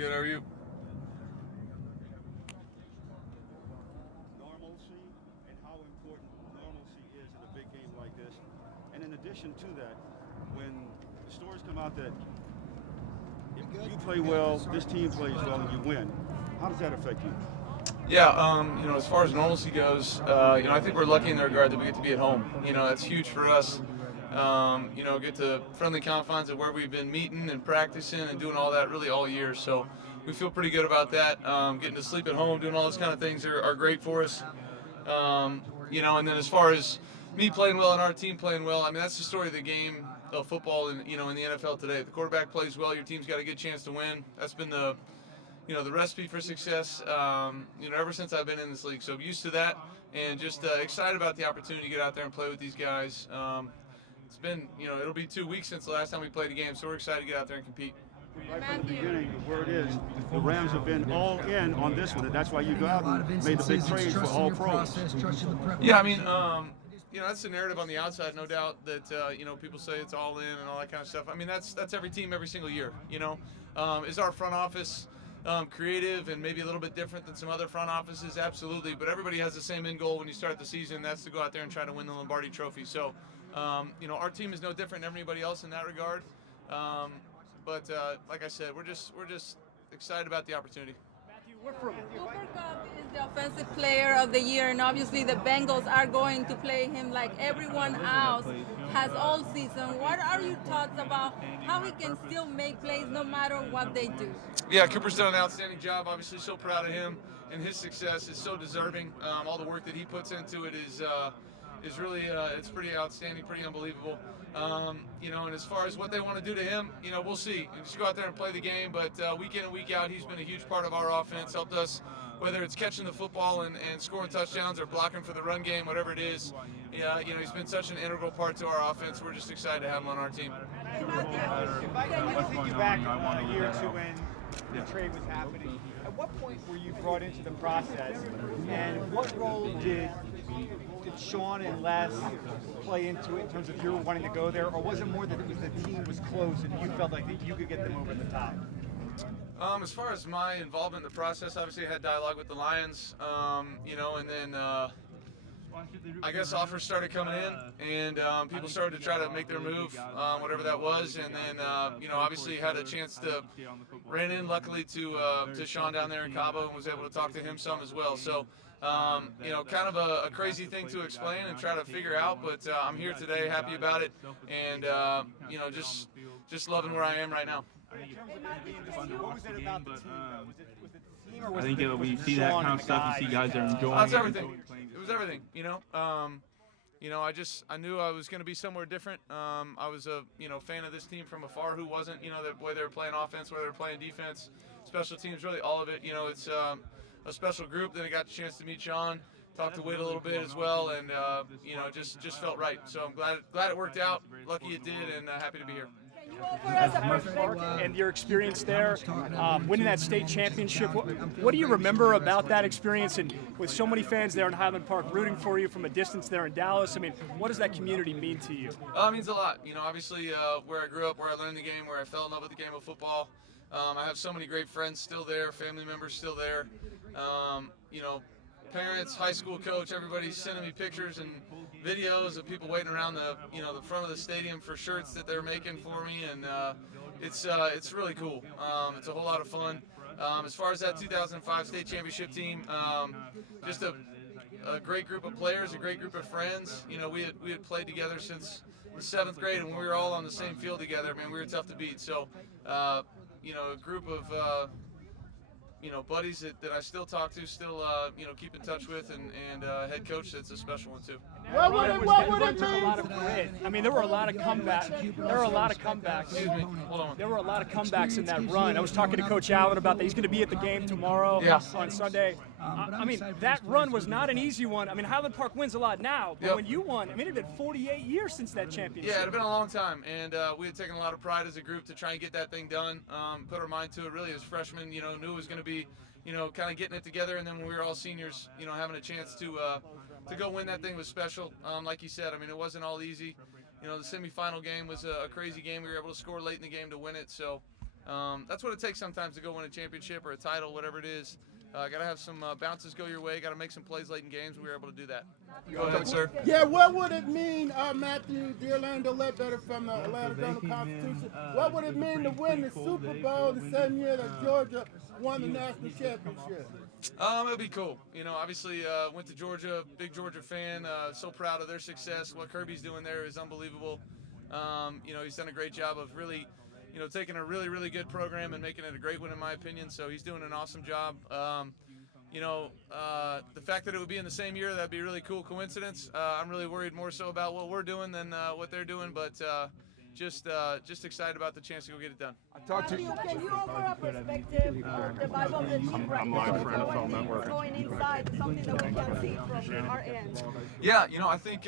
Good, how are you? Normalcy and how important normalcy is in a big game like this. And in addition to that, when the stories come out that if you play well, this team plays well, and you win, how does that affect you? Yeah, as far as normalcy goes, I think we're lucky in the regard that we get to be at home. That's huge for us. Get to friendly confines of where we've been meeting and practicing and doing all that really all year. So we feel pretty good about that. Getting to sleep at home, doing all those kind of things are great for us. And then as far as me playing well and our team playing well, I mean, that's the story of the game of football in the NFL today. If the quarterback plays well, your team's got a good chance to win. That's been the recipe for success, ever since I've been in this league. So I'm used to that and just excited about the opportunity to get out there and play with these guys. It's been, it'll be 2 weeks since the last time we played a game, so we're excited to get out there and compete. Right from the beginning, the word is the Rams have been all in on this one, and that's why you go out and made the big trade for all pros. Yeah, I mean, that's the narrative on the outside, no doubt, that, people say it's all in and all that kind of stuff. I mean, that's every team every single year, Is our front office creative and maybe a little bit different than some other front offices? Absolutely, but everybody has the same end goal when you start the season. That's to go out there and try to win the Lombardi Trophy. So, our team is no different than everybody else in that regard. But like I said, we're just excited about the opportunity. Super Cup is the offensive player of the year, and obviously the Bengals are going to play him like everyone else has all season. What are your thoughts about how he can still make plays no matter what they do? Yeah, Cooper's done an outstanding job. Obviously, so proud of him, and his success is so deserving. All the work that he puts into it is really it's pretty outstanding, pretty unbelievable. And as far as what they want to do to him, we'll see. And just go out there and play the game. But week in and week out, he's been a huge part of our offense, helped us, whether it's catching the football and scoring touchdowns or blocking for the run game, whatever it is. He's been such an integral part to our offense. We're just excited to have him on our team. If I take you back a year or two when the trade was happening, at what point were you brought into the process, and what role did Sean and Les play into it in terms of you wanting to go there, or was it more that it was the team was close and you felt like that you could get them over the top? As far as my involvement in the process, obviously I had dialogue with the Lions, and then I guess offers started coming in, and people started to try to make their move, whatever that was, and then obviously had a chance to ran in luckily to Sean down there in Cabo and was able to talk to him some as well. So kind of a crazy thing to explain and try to figure out, but I'm here today, happy about it, and just loving where I am right now. What was it about the team? Was the team, or was I think it when you see that kind of stuff, you see guys are enjoying That's it. everything. It was everything, I knew I was going to be somewhere different. I was a fan of this team from afar. Who wasn't? The way they were playing offense, whether they were playing defense, special teams, really all of it. It's a special group. Then I got the chance to meet Sean, talk to Whit a little bit as well, and just felt right. So I'm glad it worked out. Lucky it did, and happy to be here. And your experience there, winning that state championship, what do you remember about that experience, and with so many fans there in Highland Park rooting for you from a distance there in Dallas? I mean, what does that community mean to you? It means a lot. Obviously where I grew up, where I learned the game, where I fell in love with the game of football. I have so many great friends still there, family members still there. Parents, high school coach, everybody's sending me pictures and videos of people waiting around the front of the stadium for shirts that they're making for me, and it's really cool. It's a whole lot of fun. As far as that 2005 state championship team, just a great group of players, a great group of friends. We had played together since the 7th grade, and when we were all on the same field together, man, we were tough to beat. So, a group of buddies that I still talk to, still keep in touch with, and head coach that's a special one too. What would it mean? I mean, there were a lot of comebacks. Excuse me. Hold on. There were a lot of comebacks in that run. I was talking to Coach Allen about that. He's going to be at the game tomorrow on Sunday. I mean, that run was not an easy one. I mean, Highland Park wins a lot now, but when you won, I mean, it had been 48 years since that championship. Yeah, it had been a long time, and we had taken a lot of pride as a group to try and get that thing done, put our mind to it really as freshmen, knew it was going to be, kind of getting it together, and then when we were all seniors, having a chance to go win that thing was special. Like you said, I mean, it wasn't all easy. The semifinal game was a crazy game. We were able to score late in the game to win it, so That's what it takes sometimes to go win a championship or a title, whatever it is. Got to have some bounces go your way. Got to make some plays late in games. We were able to do that. Go ahead, sir. Yeah, what would it mean, Matthew, the Orlando Ledbetter from the Atlanta Journal-Constitution, what would it mean to win the Super Bowl the same year that Georgia won the national championship? It'd be cool. You know, obviously went to Georgia, big Georgia fan. So proud of their success. What Kirby's doing there is unbelievable. You know, he's done a great job of really, you know, taking a really, really good program and making it a great one in my opinion. So he's doing an awesome job. You know, the fact that it would be in the same year, that'd be a really cool coincidence. I'm really worried more so about what we're doing than what they're doing, but just excited about the chance to go get it done. Can you offer a perspective of the vibe of the team right now? Going inside, something that we can see from our end. Yeah, you know, I think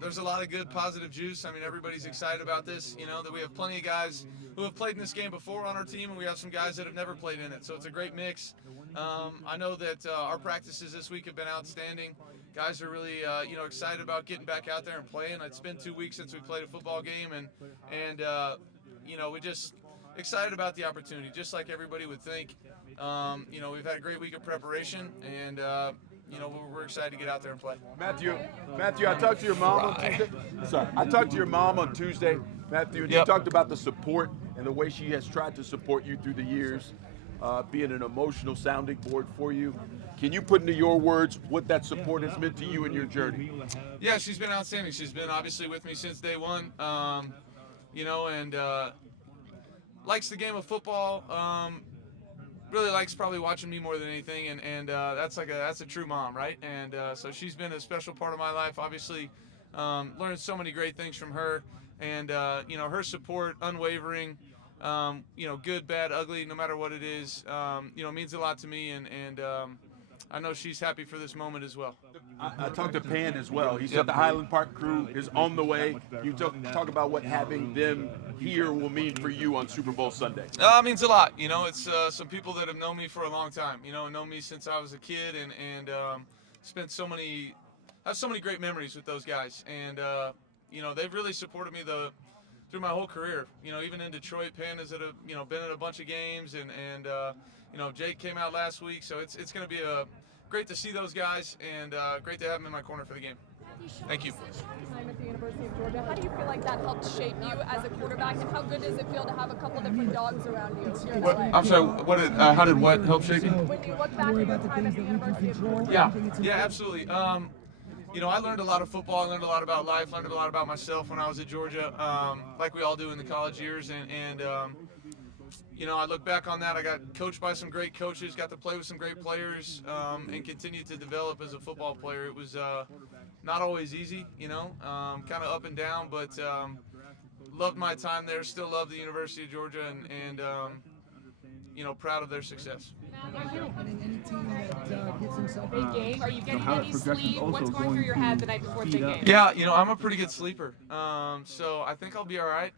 there's a lot of good positive juice. I mean, everybody's excited about this. You know, that we have plenty of guys who have played in this game before on our team, and we have some guys that have never played in it. So it's a great mix. I know that our practices this week have been outstanding. Guys are really, you know, excited about getting back out there and playing. It's been 2 weeks since we played a football game, and you know, we just excited about the opportunity, just like everybody would think. You know, we've had a great week of preparation, and you know, we're excited to get out there and play. Matthew, I talked to your mom on Tuesday. Sorry, I talked to your mom on Tuesday, Matthew, and you talked about the support and the way she has tried to support you through the years, being an emotional sounding board for you. Can you put into your words what that support has meant to you in your journey? Yeah, she's been outstanding. She's been obviously with me since day one, you know, and likes the game of football. Really likes probably watching me more than anything, and that's a true mom, right? And so she's been a special part of my life. Obviously, learned so many great things from her, and you know, her support, unwavering. You know, good, bad, ugly, no matter what it is, you know, means a lot to me, and I know she's happy for this moment as well. I talked to Pan as well. He said the Highland Park crew is on the way. You talk about what having them here will mean for you on Super Bowl Sunday. It means a lot. You know, it's some people that have known me for a long time. You know, known me since I was a kid, and spent I have so many great memories with those guys. And you know, they've really supported me through my whole career. You know, even in Detroit, Pan has been at a bunch of games, and you know, Jake came out last week, so it's going to be great to see those guys, and great to have them in my corner for the game. Thank you. Time at the University of Georgia. How do you feel like that helped shape you as a quarterback, and how good does it feel to have a couple different dogs around you here in LA? I'm sorry. How did what help shape you? When you look back at your time at the University of Georgia. Yeah, absolutely. You know, I learned a lot of football. I learned a lot about life. Learned a lot about myself when I was at Georgia, like we all do in the college years. And you know, I look back on that. I got coached by some great coaches, got to play with some great players, and continued to develop as a football player. It was not always easy, you know, kind of up and down, but loved my time there. Still love the University of Georgia, and you know, proud of their success. Big game. Are you getting any sleep? What's going through your head the night before the big game? Yeah, you know, I'm a pretty good sleeper, so I think I'll be all right.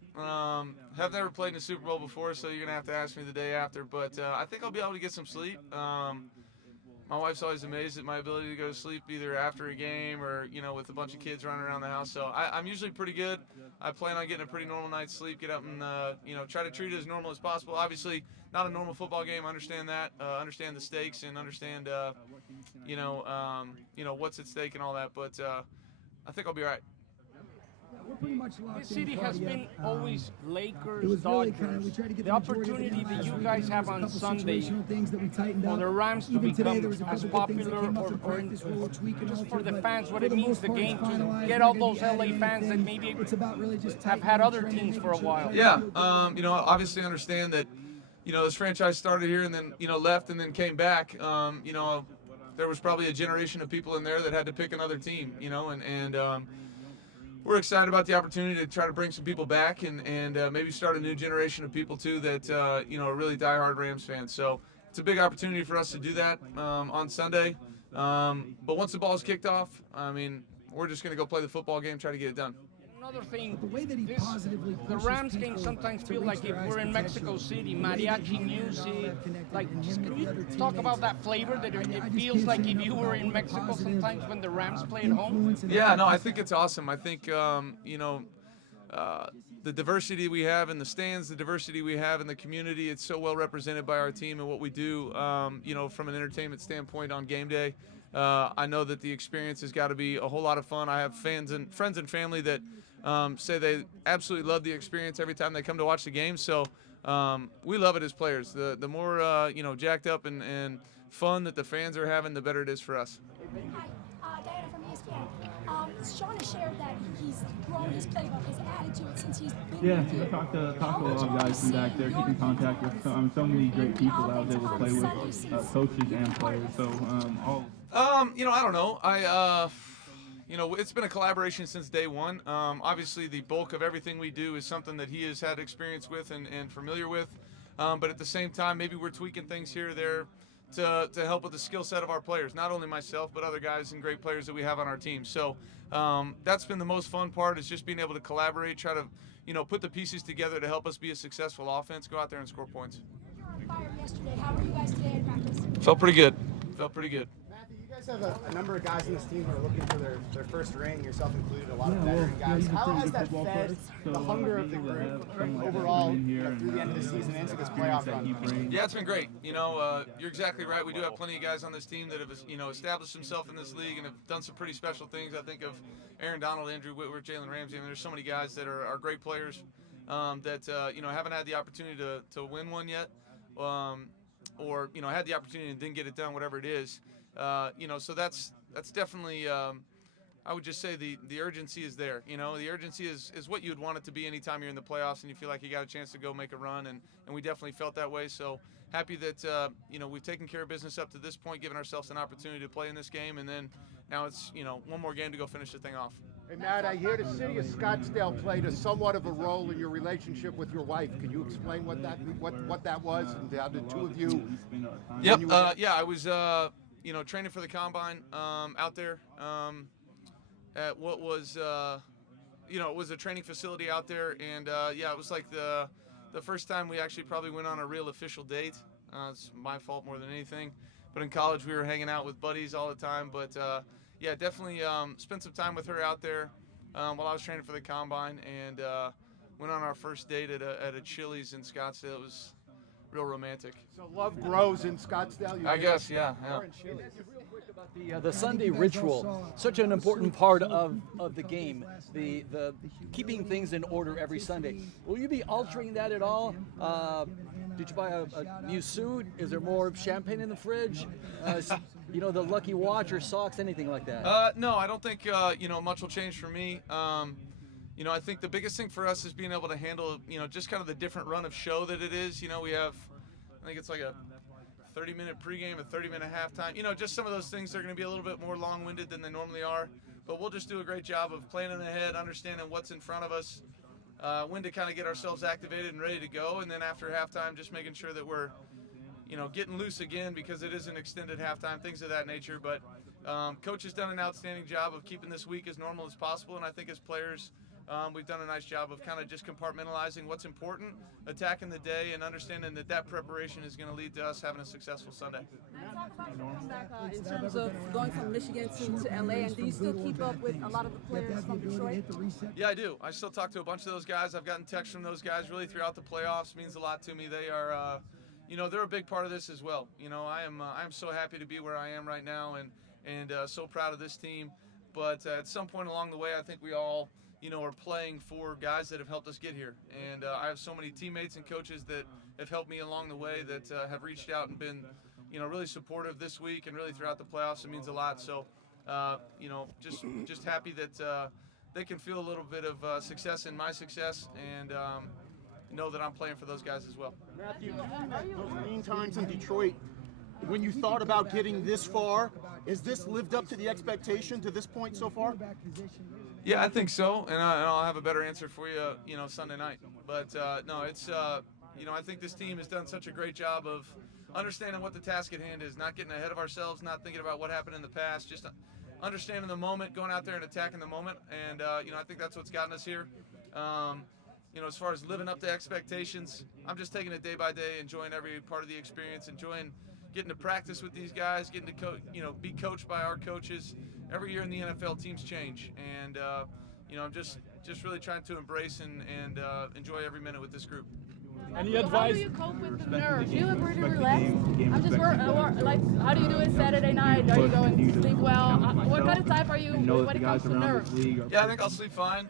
Have never played in a Super Bowl before, so you're gonna have to ask me the day after. But I think I'll be able to get some sleep. My wife's always amazed at my ability to go to sleep either after a game or, you know, with a bunch of kids running around the house. So I'm usually pretty good. I plan on getting a pretty normal night's sleep, get up and, you know, try to treat it as normal as possible. Obviously, not a normal football game. I understand that, understand the stakes, and understand, you know, what's at stake and all that. But I think I'll be all right. This city has been always Lakers, Dodgers. The opportunity that you guys have on Sunday for the Rams to become as popular, or just for the fans, what it means the game to get all those LA fans that maybe have had other teams for a while. Yeah, you know, obviously understand that, you know, this franchise started here and then, you know, left and then came back. You know, there was probably a generation of people in there that had to pick another team, you know, and we're excited about the opportunity to try to bring some people back and maybe start a new generation of people too that you know, are really diehard Rams fans. So it's a big opportunity for us to do that on Sunday. But once the ball's kicked off, I mean, we're just going to go play the football game, try to get it done. Another thing, the Rams game sometimes feel like if we're in Mexico City, mariachi music, like, can you talk about that flavor that it feels like if you were in Mexico sometimes when the Rams play at home? Yeah, no, I think it's awesome. I think, you know, the diversity we have in the stands, the diversity we have in the community, it's so well represented by our team and what we do, from an entertainment standpoint on game day. I know that the experience has got to be a whole lot of fun. I have friends and family that say they absolutely love the experience every time they come to watch the game. So we love it as players. The more jacked up and fun that the fans are having, the better it is for us. Hi, Diana from ESPN. Sean has shared that he's grown his playbook, has added to it since he's been with you. Talked to a lot of guys from back there, keep in contact with so many great people that I was able to play with, coaches and players. So I don't know. It's been a collaboration since day one. Obviously, the bulk of everything we do is something that he has had experience with and familiar with. But at the same time, maybe we're tweaking things here or there to help with the skill set of our players. Not only myself, but other guys and great players that we have on our team. So that's been the most fun part, is just being able to collaborate, try to put the pieces together to help us be a successful offense, go out there and score points. You were on fire yesterday. How were you guys today in practice? Felt pretty good. Matthew, you guys have a number of guys in this team who are looking for their first ring, yourself included, a lot of veteran guys. How has that fed the hunger of the group overall through the end of the season into this playoff run? Yeah, it's been great. You're exactly right. We do have plenty of guys on this team that have established themselves in this league and have done some pretty special things. I think of Aaron Donald, Andrew Whitworth, Jalen Ramsey. I mean, there's so many guys that are great players that haven't had the opportunity to win one yet, or had the opportunity and didn't get it done, whatever it is. So that's definitely, I would just say the urgency is there. The urgency is what you'd want it to be anytime you're in the playoffs and you feel like you got a chance to go make a run, and we definitely felt that way. So happy that we've taken care of business up to this point, giving ourselves an opportunity to play in this game, and then now it's one more game to go finish the thing off. Hey, Matt, I hear the city of Scottsdale played somewhat of a role in your relationship with your wife. Can you explain what that was and how the two of you? Yep. I was training for the combine out there at what was it was a training facility out there, and it was like the first time we actually probably went on a real official date. It's my fault more than anything, but in college we were hanging out with buddies all the time. But definitely spent some time with her out there while I was training for the combine, and went on our first date at a Chili's in Scottsdale. It was real romantic. So love grows in Scottsdale? I guess, yeah. Real quick about the Sunday ritual, such an important part of the game, the keeping things in order every Sunday. Will you be altering that at all? Did you buy a new suit? Is there more champagne in the fridge? The lucky watch or socks, anything like that? No, I don't think much will change for me. I think the biggest thing for us is being able to handle, just kind of the different run of show that it is. We have, I think it's like a 30-minute pregame, a 30-minute halftime. Just some of those things are going to be a little bit more long-winded than they normally are. But we'll just do a great job of planning ahead, understanding what's in front of us, when to kind of get ourselves activated and ready to go. And then after halftime, just making sure that we're, getting loose again, because it is an extended halftime, things of that nature. But Coach has done an outstanding job of keeping this week as normal as possible. And I think as players, we've done a nice job of kind of just compartmentalizing what's important, attacking the day, and understanding that preparation is going to lead to us having a successful Sunday. Talk about your comeback in terms of going from Michigan to LA, and do you still keep up with a lot of the players from Detroit? Yeah, I do. I still talk to a bunch of those guys. I've gotten texts from those guys really throughout the playoffs. Means a lot to me. They are, they're a big part of this as well. I am so happy to be where I am right now, and so proud of this team. But at some point along the way, I think we all are playing for guys that have helped us get here. And I have so many teammates and coaches that have helped me along the way, that have reached out and been, really supportive this week and really throughout the playoffs. It means a lot. So, just happy that they can feel a little bit of success in my success, and know that I'm playing for those guys as well. Matthew, those lean times in Detroit, when you thought about getting this far, is this lived up to the expectation to this point so far? Yeah, I think so, and I'll have a better answer for you, Sunday night. But no, it's I think this team has done such a great job of understanding what the task at hand is, not getting ahead of ourselves, not thinking about what happened in the past, just understanding the moment, going out there and attacking the moment. And I think that's what's gotten us here. As far as living up to expectations, I'm just taking it day by day, enjoying every part of the experience, enjoying getting to practice with these guys, getting to be coached by our coaches. Every year in the NFL, teams change, and I'm just just really trying to embrace and enjoy every minute with this group. Any How advice? do you cope with the nerves? Do you look pretty relaxed? I'm just like, how do you do it Saturday night? Are you going to sleep well? What kind of type are you when it comes to nerves? Yeah, I think I'll sleep fine.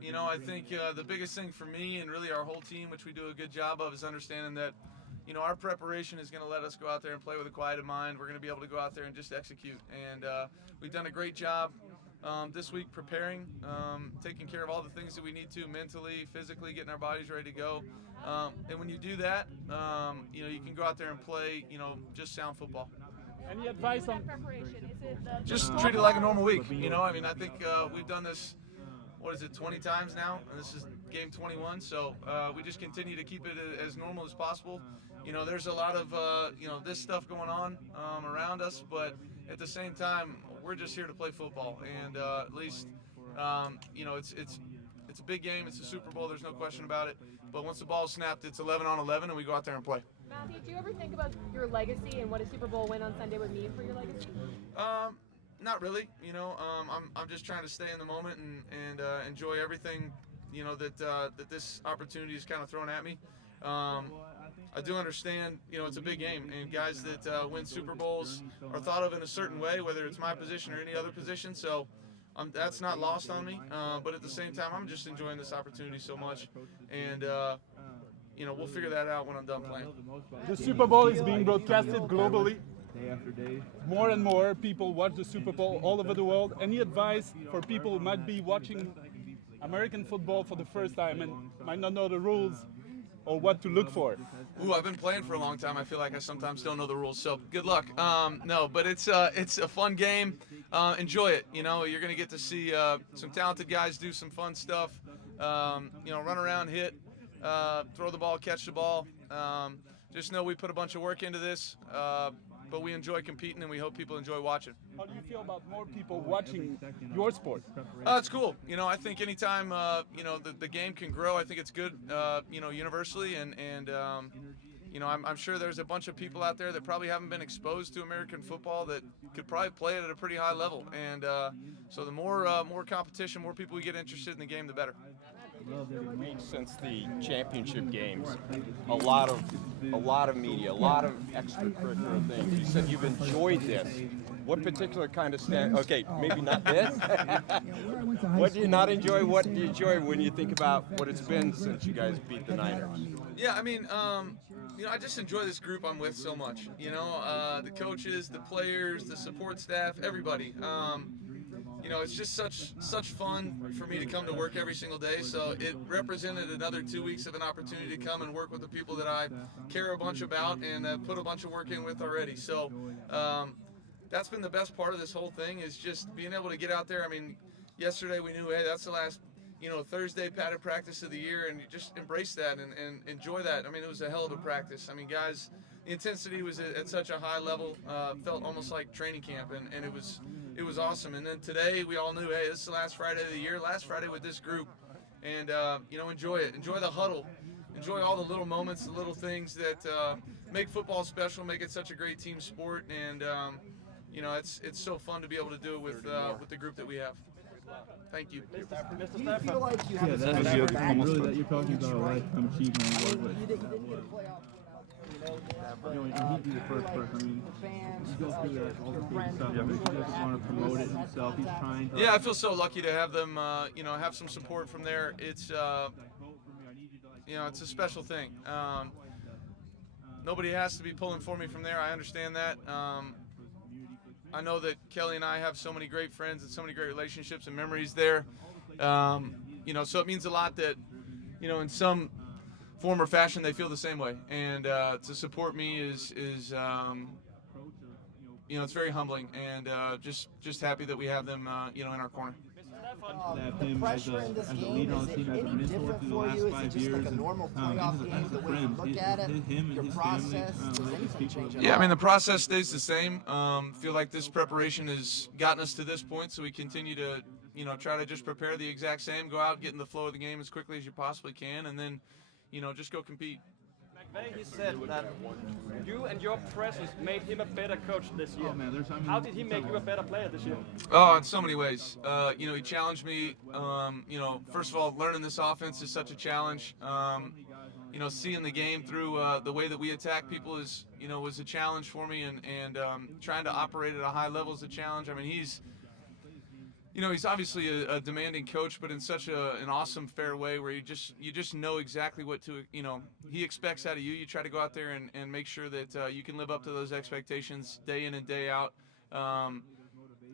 You know, I think the biggest thing for me and really our whole team, which we do a good job of, is understanding that, you know, our preparation is going to let us go out there and play with a quieted mind. We're going to be able to go out there and just execute. And we've done a great job this week preparing, taking care of all the things that we need to mentally, physically, getting our bodies ready to go. And when you do that, you know, you can go out there and play, you know, just sound football. Any advice on preparation? Is it Just treat it like a normal week. You know, I mean, I think we've done this, what is it, 20 times now? And this is game 21, so we just continue to keep it as normal as possible. You know, there's a lot of, you know, this stuff going on around us, but at the same time, we're just here to play football. And at least, you know, it's a big game. It's a Super Bowl. There's no question about it. But once the ball's snapped, it's 11 on 11, and we go out there and play. Matthew, do you ever think about your legacy and what a Super Bowl win on Sunday would mean for your legacy? Not really. You know, I'm just trying to stay in the moment and enjoy everything, you know, that this opportunity is kind of thrown at me. I do understand, you know, it's a big game, and guys that win Super Bowls are thought of in a certain way, whether it's my position or any other position. So that's not lost on me. But at the same time, I'm just enjoying this opportunity so much, and you know, we'll figure that out when I'm done playing. The Super Bowl is being broadcasted globally. More and more people watch the Super Bowl all over the world. Any advice for people who might be watching American football for the first time and might not know the rules or what to look for? Ooh, I've been playing for a long time. I feel like I sometimes don't know the rules, so good luck. No, but it's a fun game. Enjoy it. You know, you're going to get to see some talented guys do some fun stuff. You know, run around, hit, throw the ball, catch the ball. Just know we put a bunch of work into this, but we enjoy competing, and we hope people enjoy watching. How do you feel about more people watching your sport? It's cool. You know, I think anytime you know the game can grow, I think it's good. You know, universally, and you know, I'm sure there's a bunch of people out there that probably haven't been exposed to American football that could probably play it at a pretty high level. And so the more competition, more people we get interested in the game, the better. Since the championship games, a lot of media, a lot of extracurricular things. You said you've enjoyed this. What particular kind of okay, maybe not this. What do you not enjoy? What do you enjoy when you think about what it's been since you guys beat the Niners? Yeah, I mean, you know, I just enjoy this group I'm with so much. You know, the coaches, the players, the support staff, everybody. You know, it's just such fun for me to come to work every single day. So it represented another 2 weeks of an opportunity to come and work with the people that I care a bunch about and put a bunch of work in with already. So that's been the best part of this whole thing, is just being able to get out there. I mean, yesterday we knew, hey, that's the last, you know, Thursday padded practice of the year, and you just embrace that and enjoy that. I mean, it was a hell of a practice. I mean, guys, the intensity was at such a high level, felt almost like training camp, and it was awesome. And then today we all knew, hey, this is the last Friday of the year, last Friday with this group, and you know, enjoy it. Enjoy the huddle. Enjoy all the little moments, the little things that make football special, make it such a great team sport, and you know, it's so fun to be able to do it with the group that we have. Thank you. Do you feel like you have that's really that you're talking about a lifetime achievement. You didn't get a playoff You know, and he'd be the first person. I mean, you go through that all the big stuff. I mean, he doesn't want to promote it himself. He's trying to. Yeah, I feel so lucky to have them, you know, have some support from there. It's, you know, it's a special thing. Nobody has to be pulling for me from there. I understand that. I know that Kelly and I have so many great friends and so many great relationships and memories there. You know, so it means a lot that, you know, in some form or fashion they feel the same way. And to support me is you know, it's very humbling, and just happy that we have them, you know, in our corner. The pressure in this game, is it any different for you? Is it just like a normal playoff game, the way you look at it, your process? Does anything change at all? Yeah, I mean, the process stays the same. Feel like this preparation has gotten us to this point, so we continue to, you know, try to just prepare the exact same, go out, get in the flow of the game as quickly as you possibly can, and then, you know, just go compete. McVay, he said that you and your presence made him a better coach this year. How did he make you a better player this year? Oh, in so many ways. You know, he challenged me. You know, first of all, learning this offense is such a challenge. You know, seeing the game through the way that we attack people is, you know, was a challenge for me, and trying to operate at a high level is a challenge. I mean, he's obviously a demanding coach, but in such an awesome, fair way where you just know exactly what he expects out of you. You try to go out there and make sure that you can live up to those expectations day in and day out.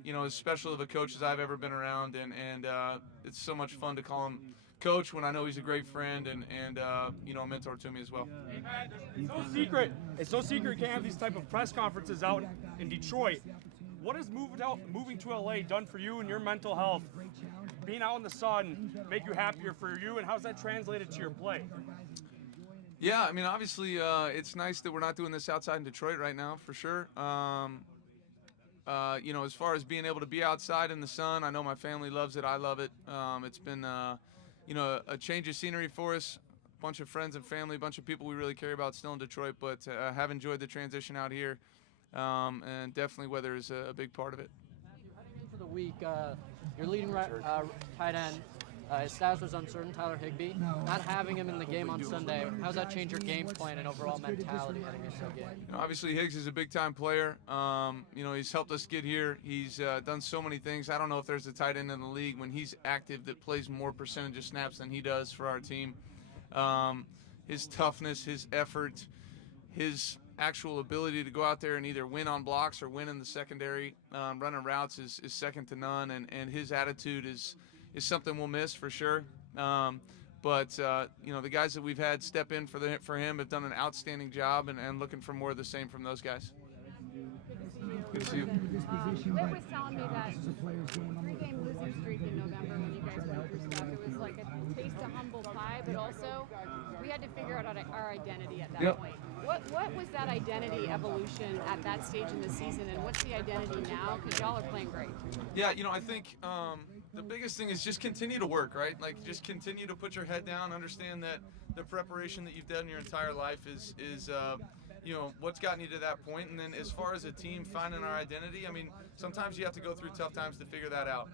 You know, as special of a coach as I've ever been around, and it's so much fun to call him coach when I know he's a great friend and you know, a mentor to me as well. It's no secret. It's no secret you can't have these type of press conferences out in Detroit. What has moving to LA done for you and your mental health? Being out in the sun make you happier for you, and how's that translated to your play? Yeah, I mean, obviously, it's nice that we're not doing this outside in Detroit right now, for sure. You know, as far as being able to be outside in the sun, I know my family loves it. I love it. It's been, you know, a change of scenery for us. A bunch of friends and family, a bunch of people we really care about still in Detroit, but have enjoyed the transition out here. And definitely weather is a big part of it. Heading into the week, your leading tight end, his status was uncertain, Tyler Higbee. Not having him in the game on Sunday, how's that change your game plan and overall mentality heading into the game? You know, obviously, Higgs is a big-time player. You know, he's helped us get here. He's done so many things. I don't know if there's a tight end in the league when he's active that plays more percentage of snaps than he does for our team. His toughness, his effort, his actual ability to go out there and either win on blocks or win in the secondary, running routes is second to none, and his attitude is something we'll miss for sure. But you know, the guys that we've had step in for him have done an outstanding job, and looking for more of the same from those guys. Good to see you. Whit was telling me that three-game losing streak in November when you guys went through stuff, it was like a taste of humble pie, but also we had to figure out our identity at that point. What was that identity evolution at that stage in the season, and what's the identity now? Because y'all are playing great. Yeah, you know, I think the biggest thing is just continue to work, right? Like, just continue to put your head down, understand that the preparation that you've done your entire life is you know, what's gotten you to that point. And then as far as a team finding our identity, I mean, sometimes you have to go through tough times to figure that out.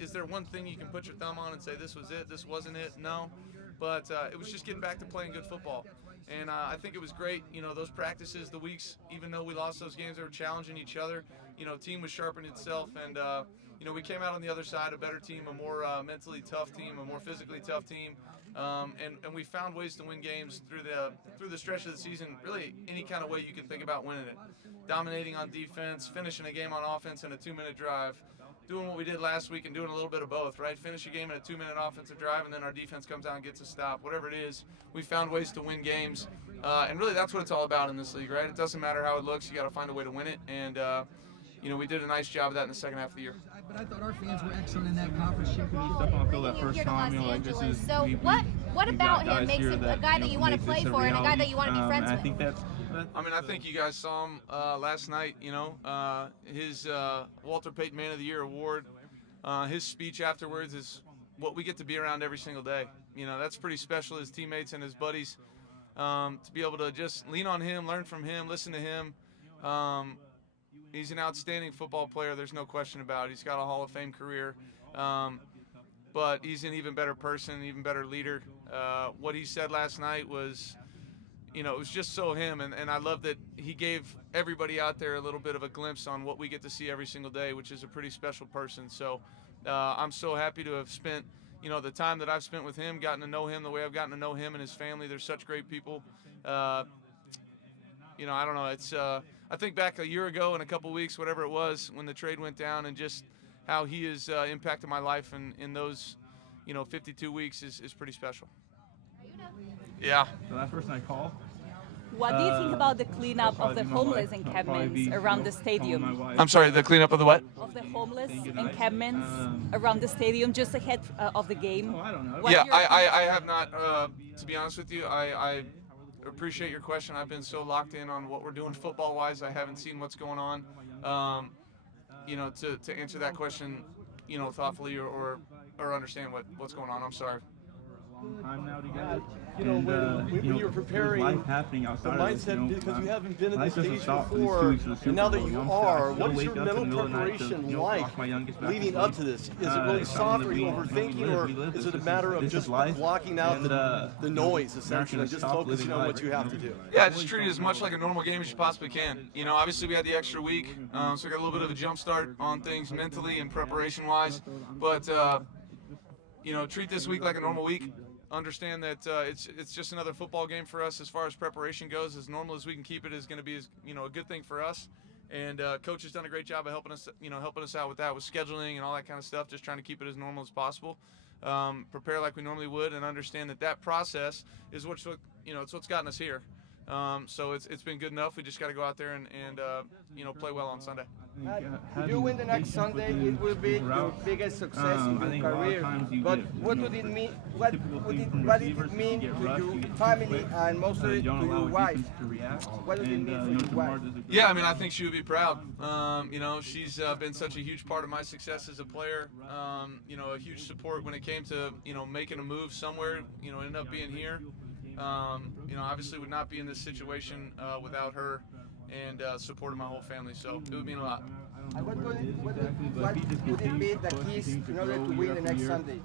Is there one thing you can put your thumb on and say, this was it, this wasn't it? No. But it was just getting back to playing good football. And I think it was great, you know, those practices, the weeks, even though we lost those games, they were challenging each other. You know, team was sharpening itself, and, you know, we came out on the other side, a better team, a more mentally tough team, a more physically tough team. And we found ways to win games through the stretch of the season, really any kind of way you can think about winning it. Dominating on defense, finishing a game on offense in a 2-minute drive, doing what we did last week and doing a little bit of both, right? Finish a game in a 2-minute offensive drive, and then our defense comes out and gets a stop. Whatever it is, we found ways to win games. And really, that's what it's all about in this league, right? It doesn't matter how it looks. You got to find a way to win it. And, you know, we did a nice job of that in the second half of the year. But I thought our fans were excellent in that conference championship. Step on the field that first time, you know, like, this is. So what about him makes him a guy that you want to play for and a guy that you want to be friends with? I think that's. I mean, I think you guys saw him last night, you know, his Walter Payton Man of the Year award, his speech afterwards is what we get to be around every single day. You know, that's pretty special, his teammates and his buddies, to be able to just lean on him, learn from him, listen to him. He's an outstanding football player, there's no question about it. He's got a Hall of Fame career, but he's an even better person, an even better leader. What he said last night was, you know, it was just so him, and I love that he gave everybody out there a little bit of a glimpse on what we get to see every single day, which is a pretty special person. So I'm so happy to have spent, you know, the time that I've spent with him, gotten to know him the way I've gotten to know him and his family. They're such great people. You know, I don't know. It's I think back a year ago in a couple weeks, whatever it was, when the trade went down, and just how he has impacted my life in those, you know, 52 weeks is pretty special. Yeah. The last person I called. What do you think about the cleanup of the homeless encampments around the stadium? I'm sorry, the cleanup of the what? Of the homeless encampments around the stadium just ahead of the game. I don't know. Yeah, I have not, to be honest with you, I appreciate your question. I've been so locked in on what we're doing football-wise, I haven't seen what's going on. You know, to answer that question, you know, thoughtfully or understand what's going on. I'm sorry. long time now together. You know, when you're preparing, life happening outside the of this, mindset, because you haven't been in life this doesn't stage stop for before, these 2 weeks of the and now Super that you Bowl. are, I what is still your wake up mental in the middle of the night to, preparation rock like my youngest back leading to up sleep. to this? Is it really It's soft? something Are you that overthinking, we or live. is it a This matter of this just is life. blocking out And, the noise, essentially, and just focusing on what you have to do? Yeah, just treat it as much like a normal game as you possibly can. You know, obviously we had the extra week, so we got a little bit of a jump start on things mentally and preparation-wise. But you know, treat this week like a normal week. Understand that it's just another football game for us as far as preparation goes. As normal as we can keep it is going to be, you know, a good thing for us. And coach has done a great job of helping us out with that, with scheduling and all that kind of stuff. Just trying to keep it as normal as possible. Prepare like we normally would, and understand that process is it's what's gotten us here. So it's been good enough. We just got to go out there and you know, play well on Sunday. If you win the next Sunday, it will be your biggest success in your career. But what would it mean? What did it mean to your family and mostly to your wife? What did it mean for your wife? Yeah, I mean, I think she would be proud. You know, she's been such a huge part of my success as a player. You know, a huge support when it came to, you know, making a move somewhere. You know, ended up being here. You know, obviously would not be in this situation without her and support of my whole family, so it would mean a lot. What would it be the keys in order to win the next Sunday?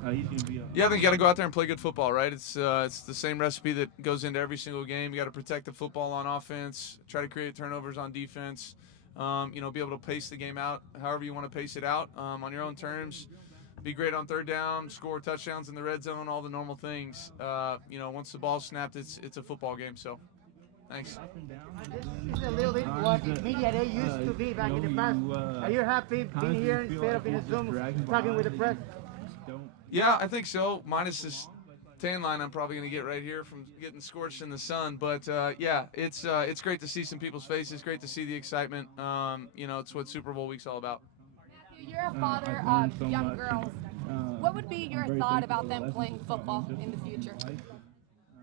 Yeah, I think you got to go out there and play good football, right? It's the same recipe that goes into every single game. You got to protect the football on offense, try to create turnovers on defense. You know, be able to pace the game out however you want to pace it out on your own terms. Be great on third down, score touchdowns in the red zone, all the normal things. You know, once the ball's snapped, it's a football game. So, thanks. This is a little bit what media day used to be back in the past. Are you happy being here instead of in a Zoom talking with the press? Yeah, I think so. Minus this tan line I'm probably going to get right here from getting scorched in the sun. But, yeah, it's great to see some people's faces, great to see the excitement. You know, it's what Super Bowl week's all about. You're a father of young girls. What would be your thought about them playing football in the future?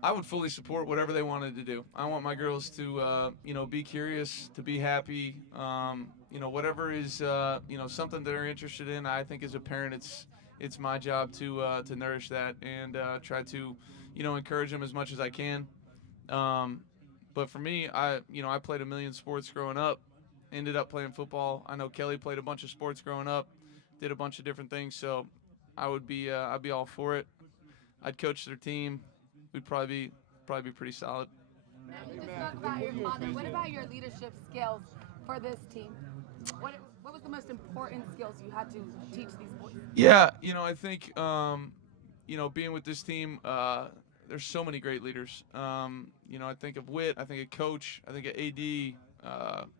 I would fully support whatever they wanted to do. I want my girls to, you know, be curious, to be happy. You know, whatever is, you know, something they're interested in. I think as a parent, it's my job to nourish that and try to, you know, encourage them as much as I can. But for me, I played a million sports growing up. Ended up playing football. I know Kelly played a bunch of sports growing up, did a bunch of different things. So I'd be all for it. I'd coach their team. We'd probably be pretty solid. You just talked about your father. What about your leadership skills for this team? What was the most important skills you had to teach these boys? Yeah, you know, I think you know, being with this team, there's so many great leaders. You know, I think of Whit, I think of Coach, I think of AD.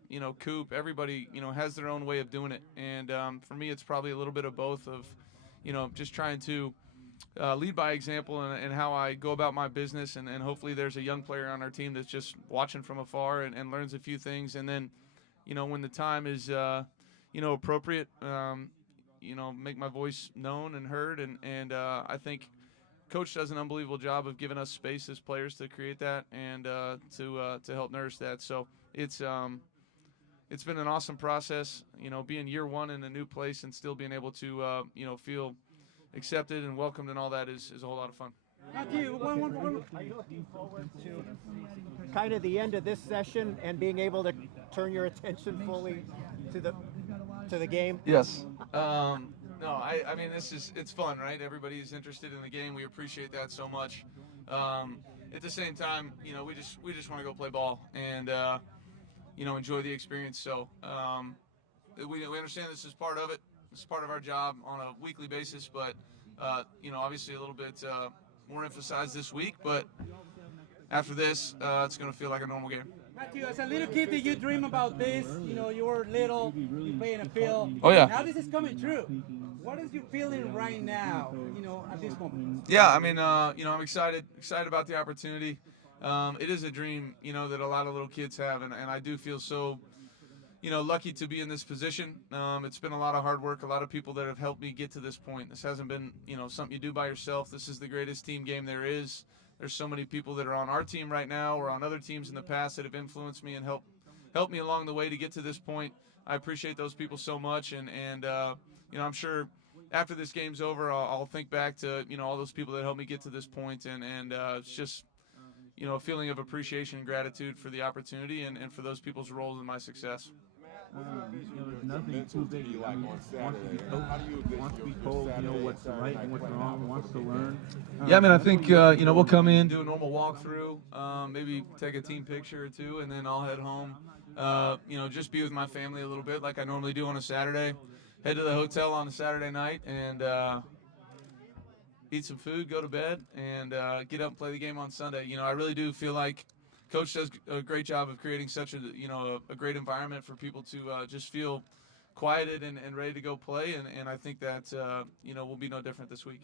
You know, Coop, everybody, you know, has their own way of doing it. And for me, it's probably a little bit of both of, you know, just trying to lead by example and how I go about my business. And hopefully there's a young player on our team that's just watching from afar and learns a few things. And then, you know, when the time is, you know, appropriate, you know, make my voice known and heard. And I think Coach does an unbelievable job of giving us space as players to create that and to help nourish that. So it's been an awesome process, you know, being year one in a new place and still being able to, you know, feel accepted and welcomed and all that is a whole lot of fun. Matthew, are you looking forward to kind of the end of this session and being able to turn your attention fully to the game? Yes. No, I mean, it's fun, right? Everybody's interested in the game. We appreciate that so much. At the same time, you know, we just want to go play ball and, you know, enjoy the experience. So we understand this is part of it. It's part of our job on a weekly basis, but, you know, obviously a little bit more emphasized this week. But after this, it's going to feel like a normal game. Matthew, as a little kid, did you dream about this? You know, you were little, you playing a field. Oh, yeah. Now this is coming true. What is you feeling right now, you know, at this moment? Yeah, I mean, you know, I'm excited about the opportunity. It is a dream, you know, that a lot of little kids have, and I do feel so, you know, lucky to be in this position. It's been a lot of hard work, a lot of people that have helped me get to this point. This hasn't been, you know, something you do by yourself. This is the greatest team game there is. There's so many people that are on our team right now or on other teams in the past that have influenced me and helped me along the way to get to this point. I appreciate those people so much, and you know, I'm sure, after this game's over, I'll think back to, all those people that helped me get to this point, and it's just, a feeling of appreciation and gratitude for the opportunity and for those people's roles in my success. There's nothing too big. Wants to be told, what's right and what's wrong, wants to learn. Yeah, I mean, I think, we'll come in, do a normal walkthrough, maybe take a team picture or two, and then I'll head home, just be with my family a little bit like I normally do on a Saturday. Head to the hotel on a Saturday night and eat some food, go to bed, and get up and play the game on Sunday. I really do feel like Coach does a great job of creating such a great environment for people to just feel quieted and ready to go play, and I think that will be no different this week.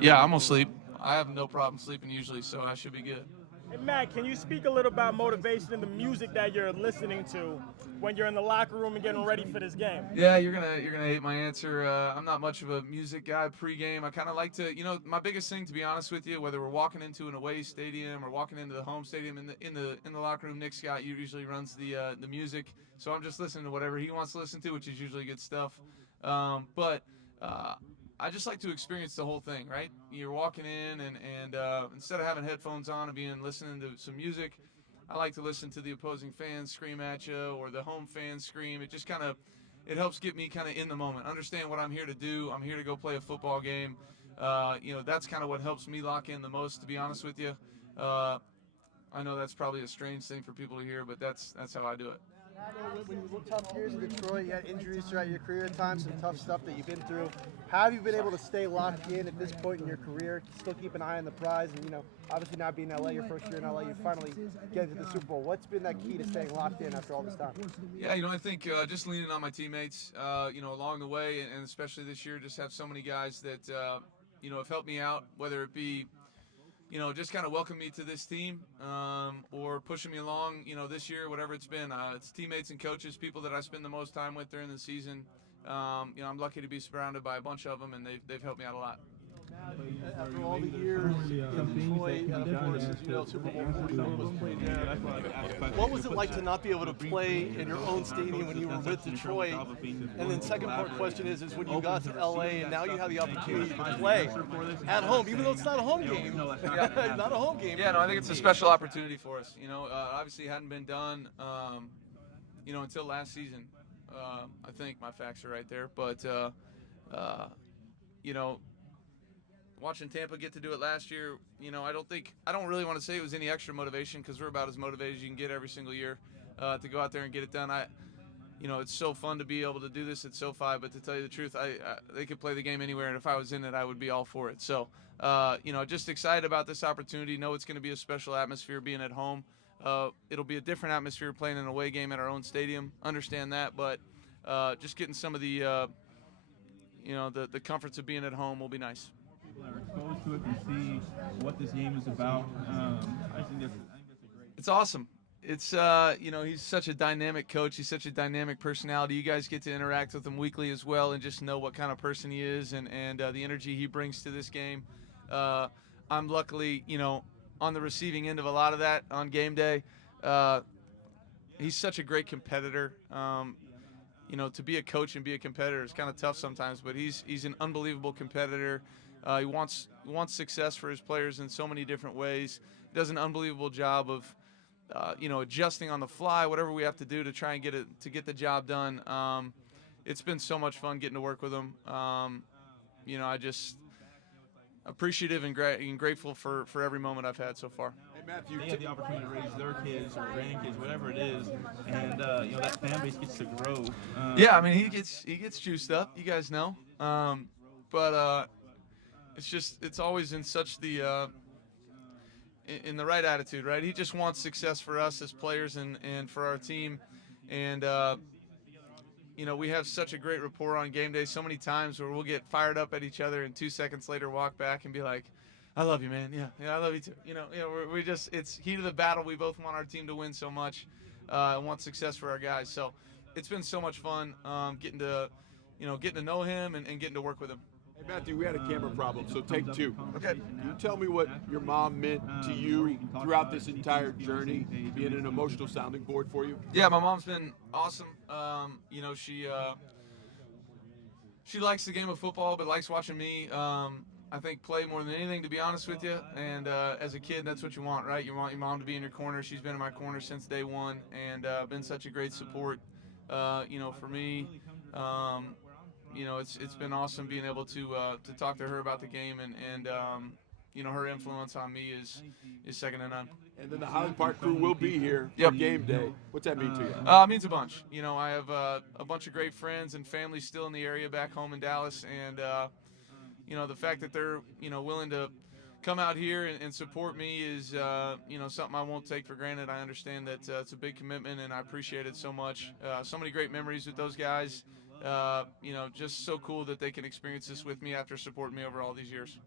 Yeah, I'm gonna sleep. I have no problem sleeping usually, so I should be good. Hey Matt, can you speak a little about motivation and the music that you're listening to when you're in the locker room and getting ready for this game? Yeah, you're gonna hate my answer. I'm not much of a music guy pregame. I kind of like to, my biggest thing, to be honest with you, whether we're walking into an away stadium or walking into the home stadium, in the locker room, Nick Scott usually runs the music, so I'm just listening to whatever he wants to listen to, which is usually good stuff. But I just like to experience the whole thing, right? You're walking in, and instead of having headphones on and listening to some music, I like to listen to the opposing fans scream at you or the home fans scream. It just it helps get me kind of in the moment, understand what I'm here to do. I'm here to go play a football game. That's kind of what helps me lock in the most, to be honest with you. I know that's probably a strange thing for people to hear, but that's how I do it. When you look tough years in Detroit, you had injuries throughout your career at times, some tough stuff that you've been through. How have you been able to stay locked in at this point in your career, still keep an eye on the prize, and obviously not being in LA, your first year in LA, you finally get into the Super Bowl. What's been that key to staying locked in after all this time? Yeah, I think just leaning on my teammates, along the way, and especially this year, just have so many guys that have helped me out, whether it be just kind of welcome me to this team, or pushing me along, this year, whatever it's been. It's teammates and coaches, people that I spend the most time with during the season. I'm lucky to be surrounded by a bunch of them, and they've helped me out a lot. After all the years in Detroit, and of course, Super Bowl 47 was played there. What was it like to not be able to play in your own stadium when you were with Detroit? And then second part question is when you got to LA and now you have the opportunity to play at home, even though it's not a home game. Not a home game. Yeah, no, I think it's a special opportunity for us. Obviously it hadn't been done, until last season. I think my facts are right there, but watching Tampa get to do it last year, I don't really want to say it was any extra motivation, because we're about as motivated as you can get every single year to go out there and get it done. It's so fun to be able to do this at SoFi, but to tell you the truth, they could play the game anywhere, and if I was in it, I would be all for it. So, just excited about this opportunity. Know it's going to be a special atmosphere being at home. It'll be a different atmosphere playing an away game at our own stadium. Understand that, but just getting some of the comforts of being at home will be nice. Are exposed to it and see what this game is about. I think that's a great. It's awesome. It's he's such a dynamic coach. He's such a dynamic personality. You guys get to interact with him weekly as well, and just know what kind of person he is and the energy he brings to this game. I'm luckily on the receiving end of a lot of that on game day. He's such a great competitor. To be a coach and be a competitor is kind of tough sometimes, but he's an unbelievable competitor. He wants success for his players in so many different ways. He does an unbelievable job of, adjusting on the fly, whatever we have to do to try and get the job done. It's been so much fun getting to work with him. I just appreciative and grateful for every moment I've had so far. Hey Matthew, they have the opportunity to raise their kids or grandkids, whatever it is, and that fan base gets to grow. Yeah, I mean he gets juiced up. You guys know, but. It's always in such in the right attitude, right? He just wants success for us as players and for our team. And, we have such a great rapport on game day so many times where we'll get fired up at each other and 2 seconds later walk back and be like, I love you, man. Yeah, I love you too. It's heat of the battle. We both want our team to win so much and want success for our guys. So it's been so much fun getting to know him and getting to work with him. Hey Matthew, we had a camera problem, so take two. Okay. Can you tell me what your mom meant to you throughout this entire journey, being an emotional sounding board for you? Yeah, my mom's been awesome. She likes the game of football, but likes watching me. I think play more than anything, to be honest with you. And as a kid, that's what you want, right? You want your mom to be in your corner. She's been in my corner since day one, and been such a great support, for me. It's been awesome being able to talk to her about the game, and her influence on me is second to none. And then the Highland Park crew will be here for game day. What's that mean to you? It means a bunch. I have a bunch of great friends and family still in the area back home in Dallas, and the fact that they're willing to come out here and support me is something I won't take for granted. I understand that it's a big commitment, and I appreciate it so much. So many great memories with those guys. Just so cool that they can experience this with me after supporting me over all these years.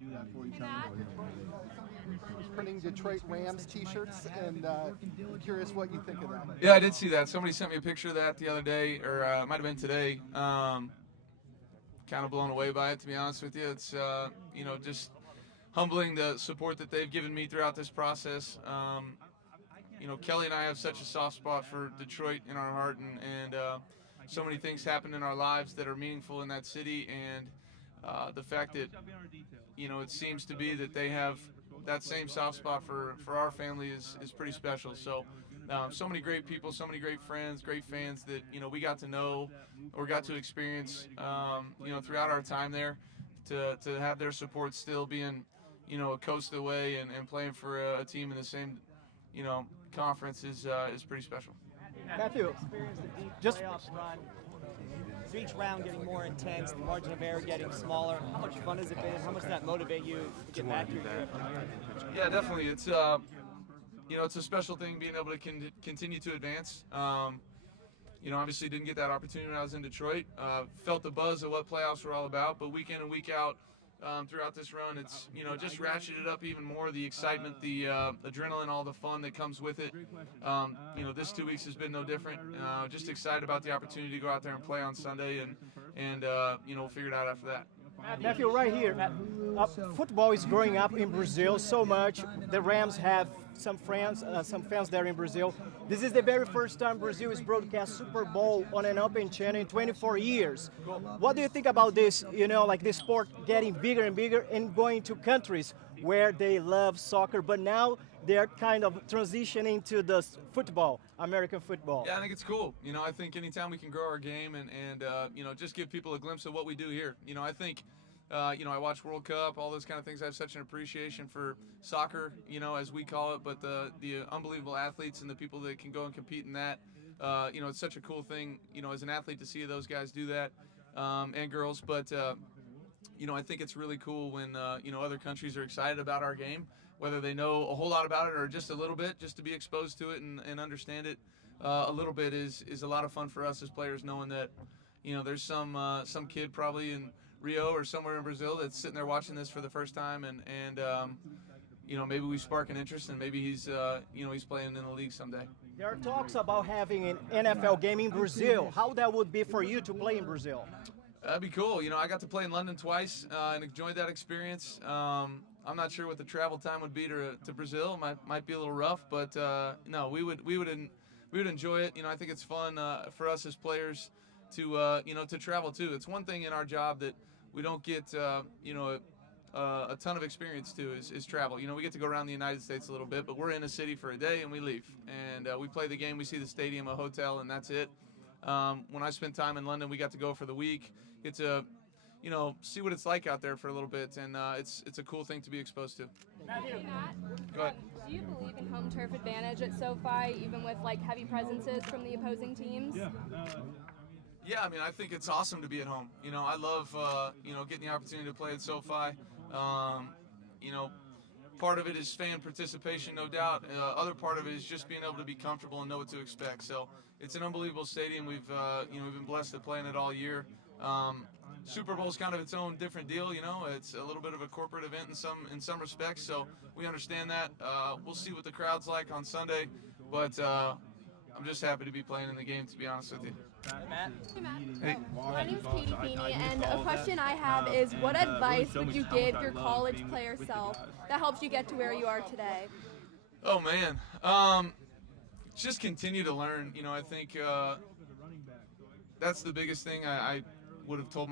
Printing Detroit Rams t-shirts, and I'm curious what you think of that. Yeah, I did see that. Somebody sent me a picture of that the other day, or it might have been today. Kind of blown away by it, to be honest with you. It's just humbling the support that they've given me throughout this process. Kelly and I have such a soft spot for Detroit in our heart, and so many things happen in our lives that are meaningful in that city, and the fact that it seems to be that they have that same soft spot for our family is pretty special. So so many great people, so many great friends, great fans that we got to know or got to experience throughout our time there. To have their support still being a coast away and playing for a team in the same conference is pretty special. Matthew, just run, each round getting more intense, the margin of error getting smaller. How much fun has it been? How much does that motivate you to get back here? Yeah, definitely. It's it's a special thing being able to continue to advance. Obviously didn't get that opportunity when I was in Detroit. Felt the buzz of what playoffs were all about, but week in and week out throughout this run, it's just ratcheted up even more. The excitement, the adrenaline, all the fun that comes with it. This 2 weeks has been no different. Just excited about the opportunity to go out there and play on Sunday, and we'll figure it out after that. Matthew, right here, football is growing up in Brazil so much. The Rams have some fans there in Brazil. This is the very first time Brazil is broadcast Super Bowl on an open channel in 24 years. What do you think about this, like this sport getting bigger and bigger and going to countries where they love soccer, but now they're kind of transitioning to the football, American football? Yeah, I think it's cool. I think anytime we can grow our game and just give people a glimpse of what we do here. I think, I watch World Cup, all those kind of things. I have such an appreciation for soccer, as we call it, but the unbelievable athletes and the people that can go and compete in that. It's such a cool thing, as an athlete to see those guys do that, and girls. But, I think it's really cool when, other countries are excited about our game, whether they know a whole lot about it or just a little bit, just to be exposed to it and understand it a little bit is a lot of fun for us as players, knowing that, there's some kid probably in Rio or somewhere in Brazil that's sitting there watching this for the first time, and maybe we spark an interest, and maybe he's playing in the league someday. There are talks about having an NFL game in Brazil. How that would be for you to play in Brazil? That'd be cool. I got to play in London twice and enjoyed that experience. I'm not sure what the travel time would be to Brazil. Might be a little rough, but no, we would enjoy it. I think it's fun for us as players to to travel too. It's one thing in our job that we don't get a ton of experience to is travel. We get to go around the United States a little bit, but we're in a city for a day and we leave. And we play the game, we see the stadium, a hotel, and that's it. When I spent time in London, we got to go for the week, get to see what it's like out there for a little bit, and it's a cool thing to be exposed to. Go ahead. Do you believe in home turf advantage at SoFi, even with heavy presences from the opposing teams? Yeah, I think it's awesome to be at home. I love, getting the opportunity to play at SoFi. Part of it is fan participation, no doubt. Other part of it is just being able to be comfortable and know what to expect. So it's an unbelievable stadium. We've been blessed to play in it all year. Super Bowl is kind of its own different deal. It's a little bit of a corporate event in some respects. So we understand that. We'll see what the crowd's like on Sunday, but I'm just happy to be playing in the game, to be honest with you. Matt. Hey. My name's Katie Feeney, and a question I have is, what advice would you give your college player self that helps you get to where you are today? Oh, man. Just continue to learn. I think that's the biggest thing I would have told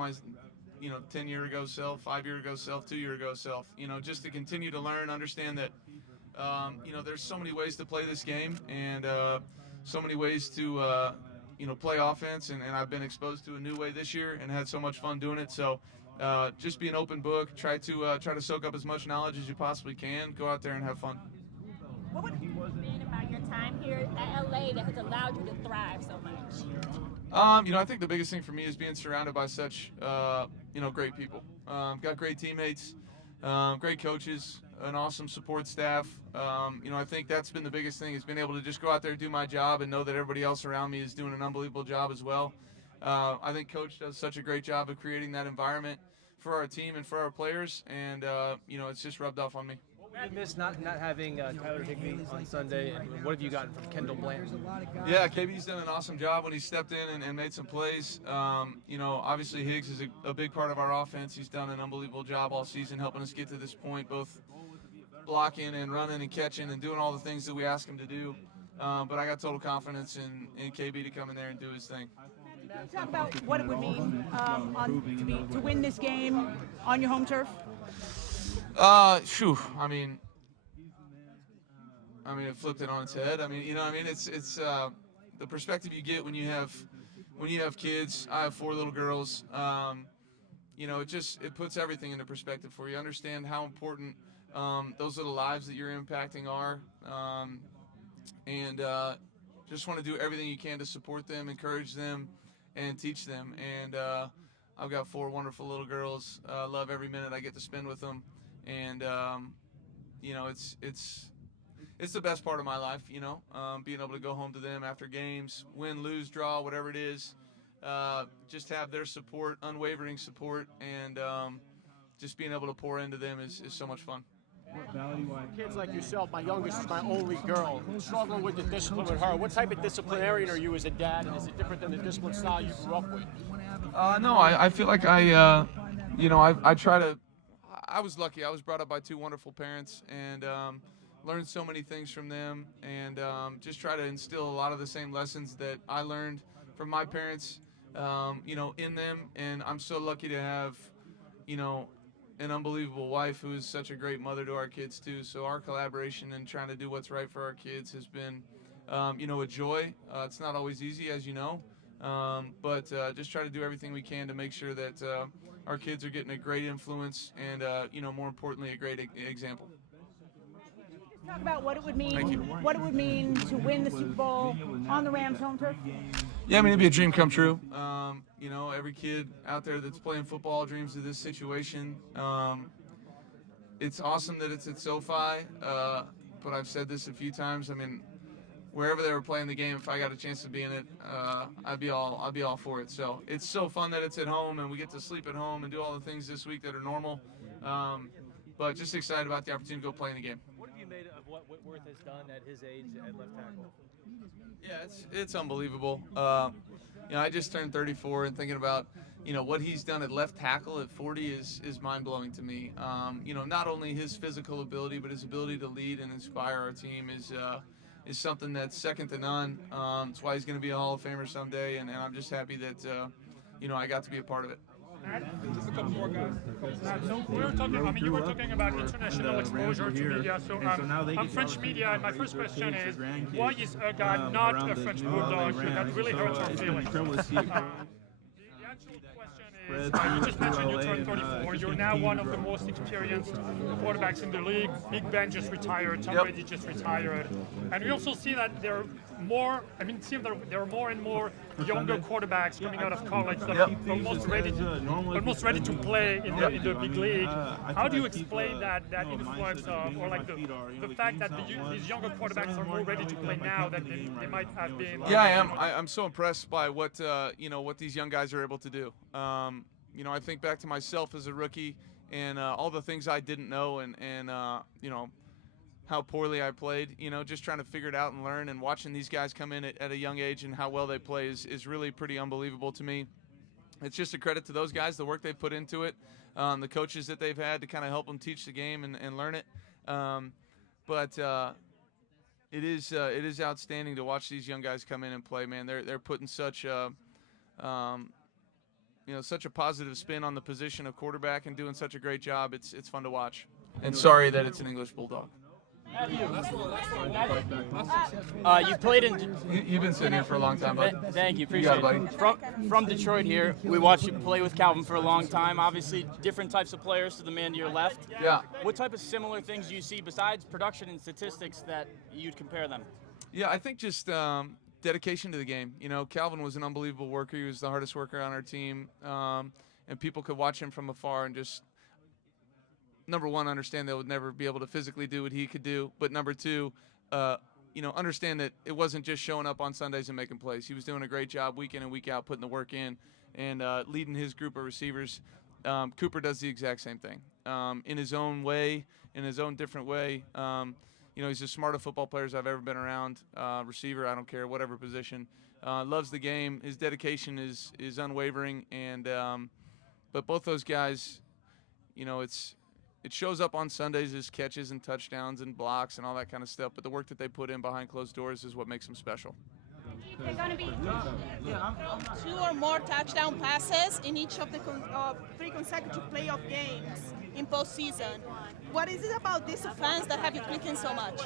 10-year ago self, 5-year ago self, 2-year ago self. Just to continue to learn, understand that, there's so many ways to play this game and so many ways to, play offense. And I've been exposed to a new way this year and had so much fun doing it. So just be an open book. Try to soak up as much knowledge as you possibly can. Go out there and have fun. What would it mean about your time here at LA that has allowed you to thrive so much? I think the biggest thing for me is being surrounded by such, great people. Got great teammates, great coaches, an awesome support staff. I think that's been the biggest thing, is being able to just go out there, do my job, and know that everybody else around me is doing an unbelievable job as well. I think Coach does such a great job of creating that environment for our team and for our players, and, it's just rubbed off on me. You missed not having Tyler Higbee on Sunday, and what have you gotten from Kendall Blanton? Yeah, KB's done an awesome job when he stepped in and made some plays. Obviously Higgs is a big part of our offense. He's done an unbelievable job all season helping us get to this point, both blocking and running and catching and doing all the things that we ask him to do. But I got total confidence in KB to come in there and do his thing. Can you talk about what it would mean to win this game on your home turf? I mean, it flipped it on its head. It's the perspective you get when you have kids. I have 4 little girls. It puts everything into perspective for you. Understand how important those little lives that you're impacting are, and just want to do everything you can to support them, encourage them, and teach them. And I've got 4 wonderful little girls. Love every minute I get to spend with them. And it's the best part of my life, being able to go home to them after games, win, lose, draw, whatever it is, just have their support, unwavering support, and just being able to pour into them is so much fun. Kids like yourself, my youngest is my only girl, struggling with the discipline with her. What type of disciplinarian are you as a dad, and is it different than the discipline style you grew up with? No, I feel like I try to. I was lucky. I was brought up by 2 wonderful parents and learned so many things from them, and just try to instill a lot of the same lessons that I learned from my parents, in them. And I'm so lucky to have, an unbelievable wife who is such a great mother to our kids too. So our collaboration and trying to do what's right for our kids has been, a joy. It's not always easy, as you know, but just try to do everything we can to make sure that our kids are getting a great influence and, more importantly, a great example. Talk about what it would mean to win the Super Bowl on the Rams home turf. Yeah, it'd be a dream come true. Every kid out there that's playing football dreams of this situation. It's awesome that it's at SoFi, but I've said this a few times. Wherever they were playing the game, if I got a chance to be in it, I'd be all for it. So it's so fun that it's at home and we get to sleep at home and do all the things this week that are normal. But just excited about the opportunity to go play in the game. What have you made of what Whitworth has done at his age at left tackle? Yeah, it's unbelievable. I just turned 34, and thinking about what he's done at left tackle at 40 is mind-blowing to me. Not only his physical ability, but his ability to lead and inspire our team is something that's second to none. That's why he's going to be a Hall of Famer someday, and I'm just happy that I got to be a part of it. Just a couple more guys. You were talking about international exposure to media. So I'm French media, and my first question is, why is a guy not a French bulldog? That really hurts our feelings. You just mentioned you turned 34. You're now one of the most experienced quarterbacks in the league. Big Ben just retired. Tom Brady just retired. And we also see that there are more. It seems there are more and more younger quarterbacks coming out of college that are almost ready to play in the big league. How do you explain that influence of, or like the fact that these younger quarterbacks are more ready to play now than they might have been? Yeah, I am. I'm so impressed by what these young guys are able to do. I think back to myself as a rookie and all the things I didn't know and how poorly I played, just trying to figure it out and learn, and watching these guys come in at a young age and how well they play is really pretty unbelievable to me. It's just a credit to those guys, the work they've put into it, the coaches that they've had to kind of help them teach the game and learn it. But it is outstanding to watch these young guys come in and play, man. They're putting such such a positive spin on the position of quarterback and doing such a great job. It's fun to watch. And sorry that it's an English Bulldog. You played in. You've been sitting here for a long time, bud. Thank you, appreciate it. From Detroit here, we watched you play with Calvin for a long time. Obviously, different types of players to the man to your left. Yeah. What type of similar things do you see besides production and statistics that you'd compare them? Yeah, I think just dedication to the game. Calvin was an unbelievable worker. He was the hardest worker on our team, and people could watch him from afar and just, number one, understand they would never be able to physically do what he could do, but number two, understand that it wasn't just showing up on Sundays and making plays. He was doing a great job week in and week out, putting the work in and leading his group of receivers. Cooper does the exact same thing in his own way, in his own different way. He's as smart a football player as I've ever been around. Receiver, I don't care, whatever position. Loves the game. His dedication is unwavering, and but both those guys, it shows up on Sundays as catches and touchdowns and blocks and all that kind of stuff, but the work that they put in behind closed doors is what makes them special. They're going to be 2 or more touchdown passes in each of the 3 consecutive playoff games in postseason. What is it about these fans that have you clicking so much?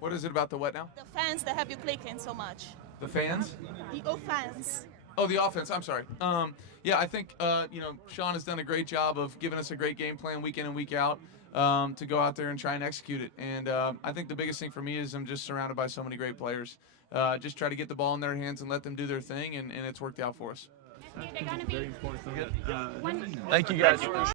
What is it about the what now? The fans that have you clicking so much. The fans? The offense. Oh, the offense. I'm sorry. I think Sean has done a great job of giving us a great game plan week in and week out to go out there and try and execute it. And I think the biggest thing for me is I'm just surrounded by so many great players. Just try to get the ball in their hands and let them do their thing, and it's worked out for us. Thank you, guys.